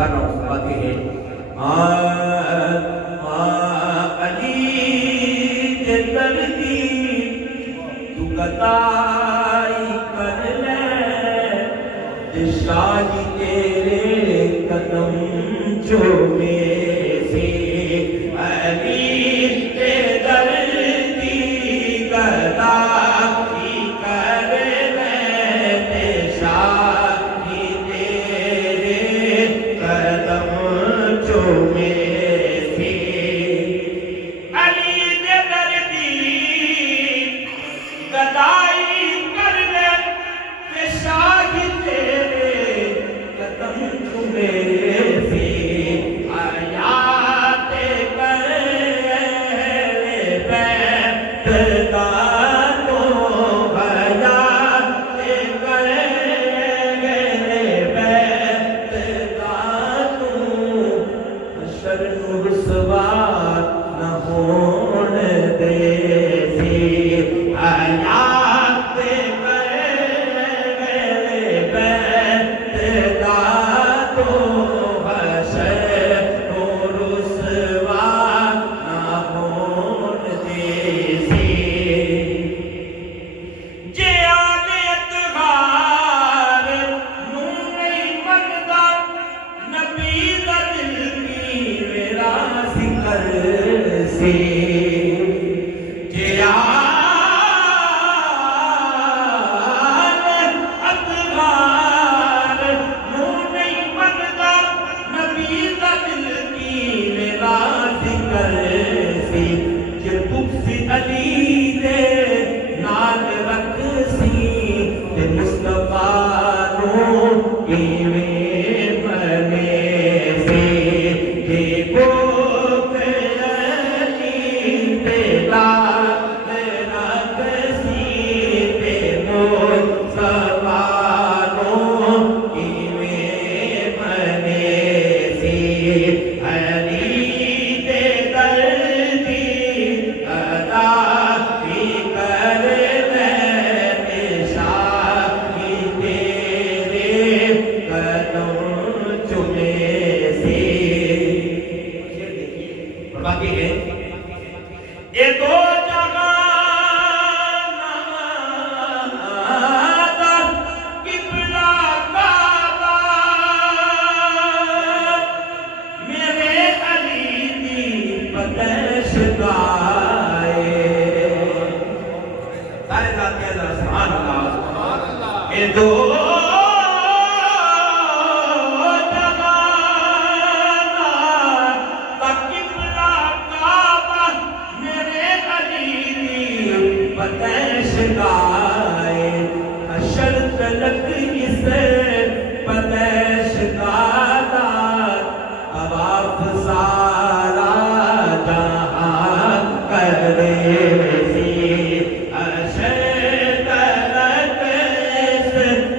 سارا فرماتے ہیں علی کے دردی تو قطائی کر لے شاہی تیرے قدم چومے سے علی کے دردی قطائی کر لے شاہی تیرے قدم چومے سے علی کے دردی قطائی کر لے شاہی تیرے قدم چومے سے حیات کر بیت کا تو حیات کر بیت کا تو حشر رسوا نہ ہونے دے سی حیات کر بیت کا تو حشر رسوا نہ ہونے دے سی جے آلے اتغار نوں نہیں مندا نبی دا دل کی میرا ذکر سی جے آلے اتغار نوں نہیں مندا نبی دا دل کی میرا ذکر سی جے بغض علی دے نال رکھ سی تے مصطفیٰ نوں کیویں منے سی جے بغض علی تے نال رکھ سی تے مصطفیٰ نوں کیویں منے سی علی دے دردی قطائی کر لے شاہی تیرے قدم چومے سے فرماتے ہیں یہ دو جہاں قبلہ کعبہ میرے علی دی پتش گائے سارے ذاتی اللہ سبحان اللہ یہ دو قبلہ کعبہ میرے علی دی پتش گائے حشر تلک اس پتش گاتا طواف سارا جہاں کرے سی حشر تلک اس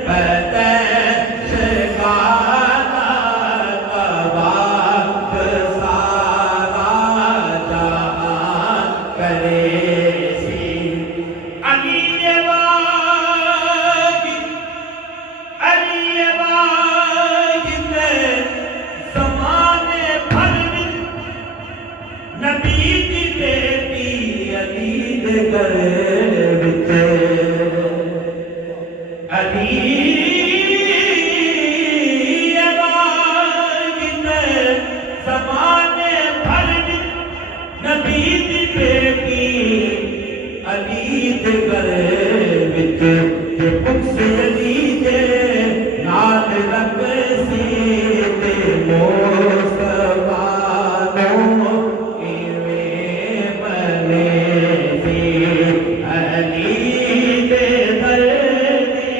پتش گاتا طواف سارا جہاں کرے سی علی واجب زمانے بھر نبی دی بیٹی علی دے گھر وچ علی واجب زمانے بھر نبی دی بیٹی علی دے گھر وچ تے بغض علی دے نال رکھ سی تے مصطفیٰ نوں کیویں منے سی علی دے دردی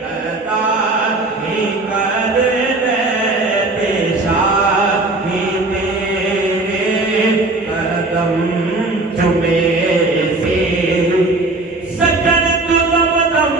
قطائی کر لے شاہی تیرے قدم چومے سی سجن تو دم دم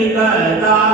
گدا